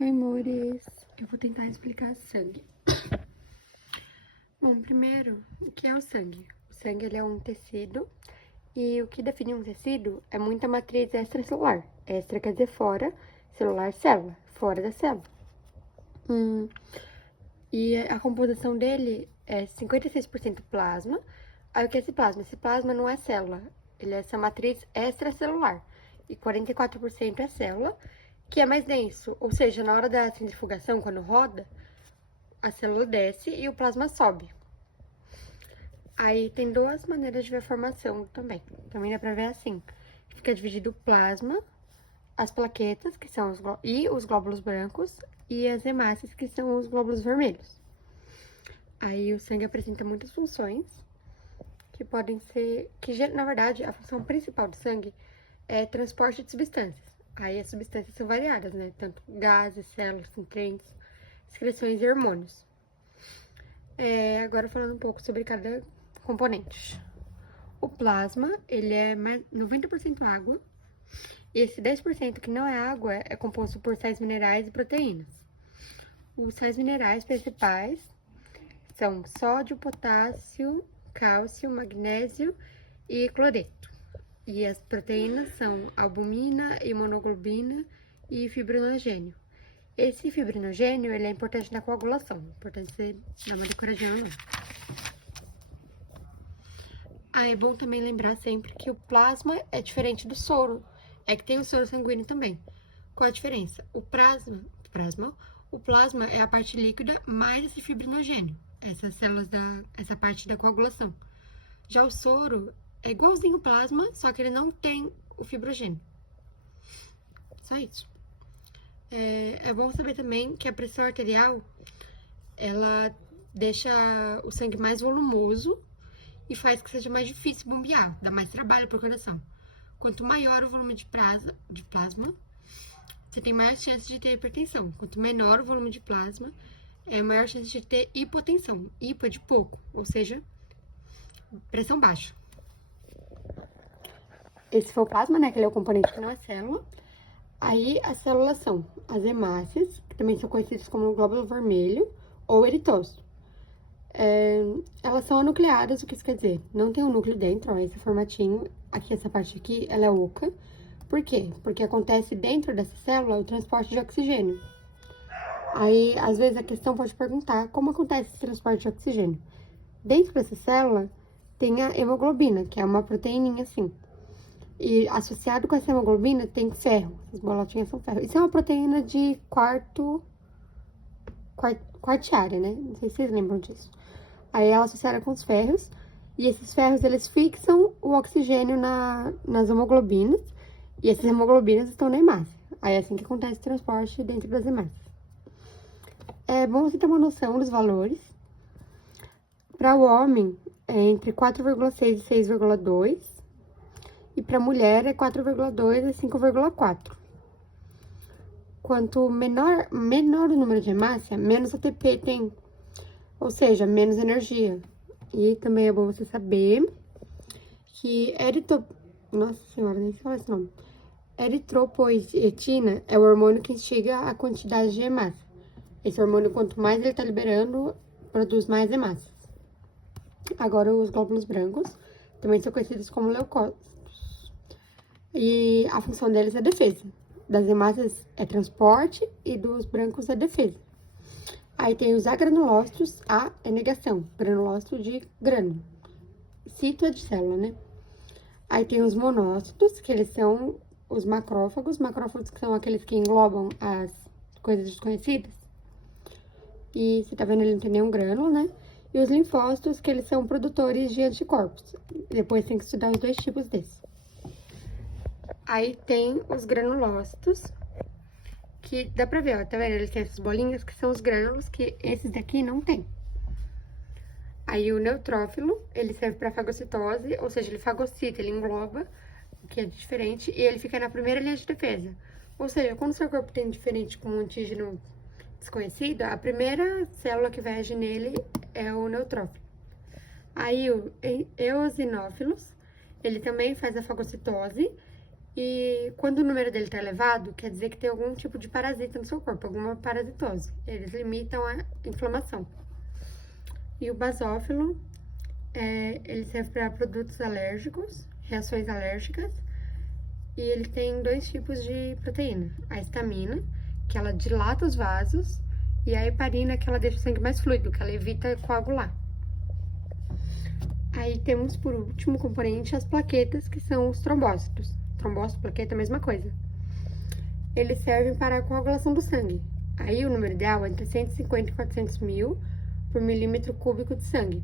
Oi, amores. Eu vou tentar explicar sangue. Bom, primeiro, o que é o sangue? O sangue, ele é um tecido, e o que define um tecido é muita matriz extracelular. Extra quer dizer fora, celular, célula, fora da célula. E a composição dele é 56% plasma. Aí, o que é esse plasma? Esse plasma não é célula, ele é essa matriz extracelular. E 44% é célula, que é mais denso. Ou seja, na hora da centrifugação, quando roda, a célula desce e o plasma sobe. Aí tem duas maneiras de ver a formação também. Também dá pra ver assim. Fica dividido o plasma, as plaquetas, que são os glóbulos brancos, e as hemácias, que são os glóbulos vermelhos. Aí o sangue apresenta muitas funções, que podem ser... na verdade, a função principal do sangue é transporte de substâncias. Aí as substâncias são variadas, né? Tanto gases, células, nutrientes, excreções e hormônios. Agora falando um pouco sobre cada componente. O plasma, ele é 90% água, e esse 10% que não é água é composto por sais minerais e proteínas. Os sais minerais principais são sódio, potássio, cálcio, magnésio e cloreto. E as proteínas são albumina, imunoglobina e fibrinogênio. Esse fibrinogênio, ele é importante na coagulação, importante você dar uma decoradinha no nome. É bom também lembrar sempre que o plasma é diferente do soro. É que tem o soro sanguíneo também. Qual a diferença? O plasma é a parte líquida mais esse fibrinogênio, essa parte da coagulação. Já o soro é igualzinho o plasma, só que ele não tem o fibrogênio. Só isso. É bom saber também que a pressão arterial, ela deixa o sangue mais volumoso e faz que seja mais difícil bombear, dá mais trabalho pro coração. Quanto maior o volume de plasma, você tem maior chance de ter hipertensão. Quanto menor o volume de plasma, é maior chance de ter hipotensão. Hipo é de pouco, ou seja, pressão baixa. Esse foi o plasma, né? Que ele é o componente que não é célula. Aí, as células são as hemácias, que também são conhecidas como glóbulo vermelho ou eritócito. Elas são anucleadas, o que isso quer dizer? Não tem um núcleo dentro, ó, esse formatinho. Aqui, essa parte aqui, ela é oca. Por quê? Porque acontece dentro dessa célula o transporte de oxigênio. Aí, às vezes, a questão pode perguntar como acontece esse transporte de oxigênio. Dentro dessa célula tem a hemoglobina, que é uma proteininha assim. E associado com essa hemoglobina tem ferro. Essas bolotinhas são ferro. Isso é uma proteína de quartiária, né? Não sei se vocês lembram disso. Aí ela associada com os ferros. E esses ferros, eles fixam o oxigênio nas hemoglobinas. E essas hemoglobinas estão na hemácia. Aí é assim que acontece o transporte dentro das hemácias. É bom você ter uma noção dos valores. Para o homem, é entre 4,6 e 6,2. E para a mulher, é 4,2 a 5,4. Quanto menor o número de hemácia, menos ATP tem. Ou seja, menos energia. E também é bom você saber que Nossa senhora, nem sei falar esse nome. Eritropoetina é o hormônio que instiga a quantidade de hemácia. Esse hormônio, quanto mais ele tá liberando, produz mais hemácias. Agora, os glóbulos brancos também são conhecidos como leucócitos. E a função deles é defesa. Das hemácias é transporte e dos brancos é defesa. Aí tem os agranulócitos, A é negação, granulócito de grânulo. Cito é de célula, né? Aí tem os monócitos, que eles são os macrófagos. Macrófagos que são aqueles que englobam as coisas desconhecidas. E você tá vendo, ele não tem nenhum grânulo, né? E os linfócitos, que eles são produtores de anticorpos. Depois tem que estudar os dois tipos desses. Aí tem os granulócitos, que dá pra ver, ó, tá vendo? Eles têm essas bolinhas que são os grânulos, que esses daqui não tem. Aí o neutrófilo, ele serve pra fagocitose, ou seja, ele fagocita, ele engloba, o que é diferente, e ele fica na primeira linha de defesa. Ou seja, quando o seu corpo tem diferente com um antígeno desconhecido, a primeira célula que vai agir nele é o neutrófilo. Aí o eosinófilos, ele também faz a fagocitose, E quando o número dele tá elevado, quer dizer que tem algum tipo de parasita no seu corpo, alguma parasitose. Eles limitam a inflamação. E o basófilo, ele serve para produtos alérgicos, reações alérgicas. E ele tem dois tipos de proteína. A histamina, que ela dilata os vasos, e a heparina, que ela deixa o sangue mais fluido, que ela evita coagular. Aí temos, por último componente, as plaquetas, que são os trombócitos. Trombócito, plaqueta, a mesma coisa. Eles servem para a coagulação do sangue. Aí o número ideal é entre 150 e 400 mil por milímetro cúbico de sangue.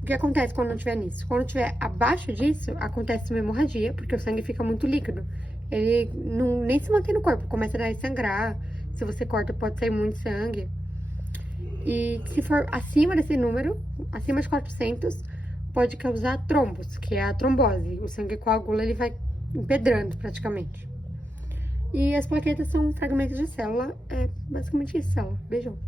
O que acontece quando não tiver nisso? Quando tiver abaixo disso, acontece uma hemorragia, porque o sangue fica muito líquido. Ele nem se mantém no corpo, começa a sangrar. Se você corta, pode sair muito sangue. E se for acima desse número, acima de 400, pode causar trombos, que é a trombose. O sangue coagula, ele vai empedrando praticamente. E as plaquetas são fragmentos de célula, é basicamente isso, célula. Beijão.